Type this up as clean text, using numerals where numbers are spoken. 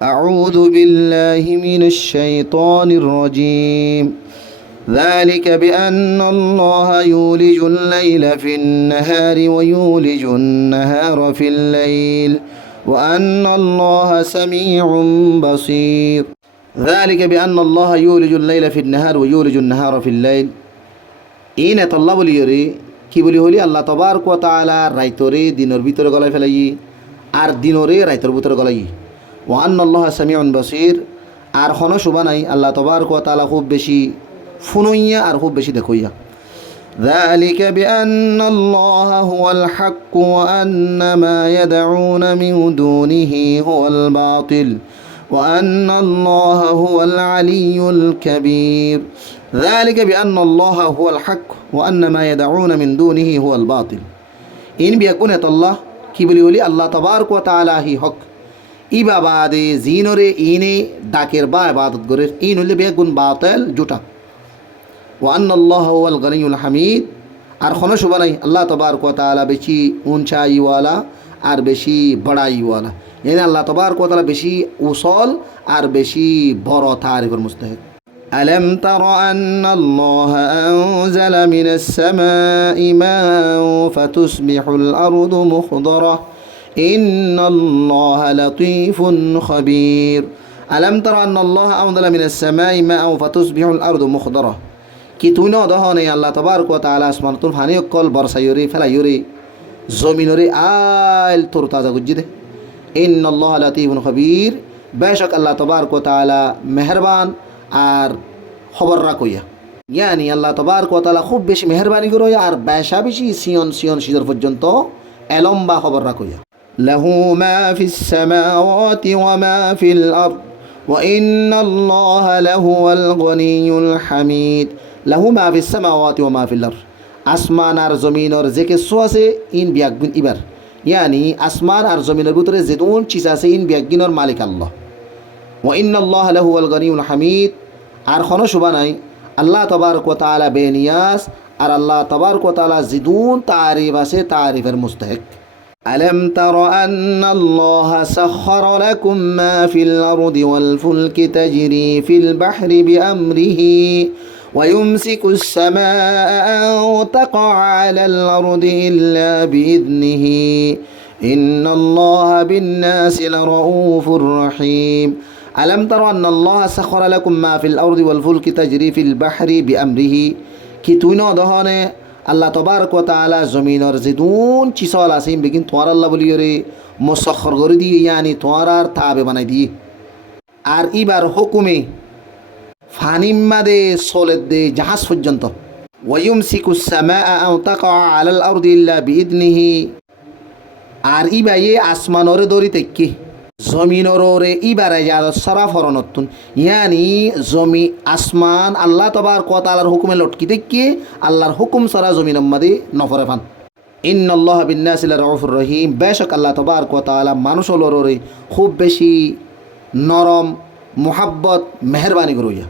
أعوذ بالله من الشيطان الرجيم ذلك بأن الله يولج الليل في النهار ويولج النهار في الليل وأن الله سميع بصير ذلك بأن الله يولج الليل في النهار ويولج النهار في الليل إن الله بليوري কি বলি হলি আল্লাহ তবারক ওয়া তাআলা রাইতরে দিনের ভিতরে গলায় ফেলাই আর দিনরে রাইতর ভিতরে গলাই ওয়া আন্নাল্লাহা সামিউন বাসীর আর কোনো শোভা নাই আল্লাহ তবারক ওয়া তাআলা খুব বেশি ফুনইয়া আর খুব বেশি দেখইয়া ذلك بأن الله هو الحق وأن ما يدعون من دونه هو الباطل وأن الله هو العلي الكبير ذلك بأن الله هو الحق وأن ما يدعون من دونه هو الباطل إن بيكون الله كبلي ولي الله تبارك وتعالى هي حق إبا بعد زينوري إني داكر با عبادت غرير إن اللي بيكون باطل جوتا وأن الله هو الغني الحميد আর কোনো শোভা নাই আল্লাহ তবারক ওয়া তাআলা বেশি উঞ্চাইওয়ালা আর বেশি বড়াইওয়ালা يعني الله تبارك وتعالى বেশি উসল আর বেশি বড় তারিফের মুস্তাহিক ألم تر أن الله أنزل من السماء ماء فتصبح الأرض مخضرة إن الله لطيف خبير ألم تر أن الله أنزل من السماء ماء فتصبح الأرض مخضرة কি তুই না দহনে আল্লাহ তবারক ওয়া তাআলা আসমান তুল ফানি কল বর্ষায়ুরি ফেলায়ুরি জমিনরে আইল তোর তাজা গুজিদে ইন্নাল্লাহা লাতীফুন খবীর বেশক আল্লাহ তবারক ওয়া তাআলা মেহেরবান আর খবর রাখইয়া ইয়ানি আল্লাহ তবারক ওয়া তাআলা খুব বেশি মেহেরবানি করইয়া আর বেশা বেশি সিয়ন সিদর পর্যন্ত এলম বা খবর রাখইয়া লাহু মা ফিস সামাওয়াতি ওয়া মা ফিল আরদ ওয়া ইন্নাল্লাহা লাহুয়াল গনিয়ুল হামিদ লাহু মা ফিস সামাওয়াতি ওয়া মা ফিল আরদ আসমান আর জমিনের যে কিছু আছে ইন বিয়াগুন ইবার ইয়ানি আসমান আর জমিনের ভিতরে যেদুন চিজ আছে ইন বিয়াগিনের মালিক আল্লাহ ওয়া ইন্নাল্লাহা লাহুয়াল গনিয়ুল হামিদ আর কোনো শোভা নাই আল্লাহ তবারক ওয়া তাআলা বেনিয়াস আর আল্লাহ তবারক ওয়া তাআলা যেদুন তারিফ আছে তারিফের মুস্তাহিক ألم تر أن الله سخر لكم ما في الأرض والفلك تجري في البحر بأمره ويمسك السماء أن تقع على الأرض إلا بإذنه إن الله بالناس لرؤوف رحيم ألم تر أن الله سخر لكم ما في الأرض والفلك تجري في البحر بأمره কি তুই না দহনে আল্লাহ তবারক ওয়া তাআলা জমিনের যেদুন চিসল আছে বিকিন তোমার আল্লাহ বলিয়রে মুসাখর করে দিয়ে ইয়ানি তোমার আর তাবে বানাই দিয়ে আর ইবার হুকুমে ফানিম্মাদে সোলেদ দে জাহাজ পর্যন্ত ওয়ায়ুমসিকুস সামাআ আন তাকা আলাল আরদি ইল্লা বিইذনিহি আর ইবায়ে আসমানরে দরি তেকি জমিনরে ইবারে যা সরাফরনতুন ইয়ানি জমি আসমান আল্লাহ তবারক ওয়া তাআলার হুকুমে লটকি তেকি আল্লাহর হুকুম সারা জমিনের মধ্যে নফরে ফান ইন্নাল্লাহা বিন-নাসি লারউফুর রহিম বেশক আল্লাহ তবারক ওয়া তাআলা মানুষলরে খুব বেশি নরম মুহাব্বত মেহেরবানি করিয়া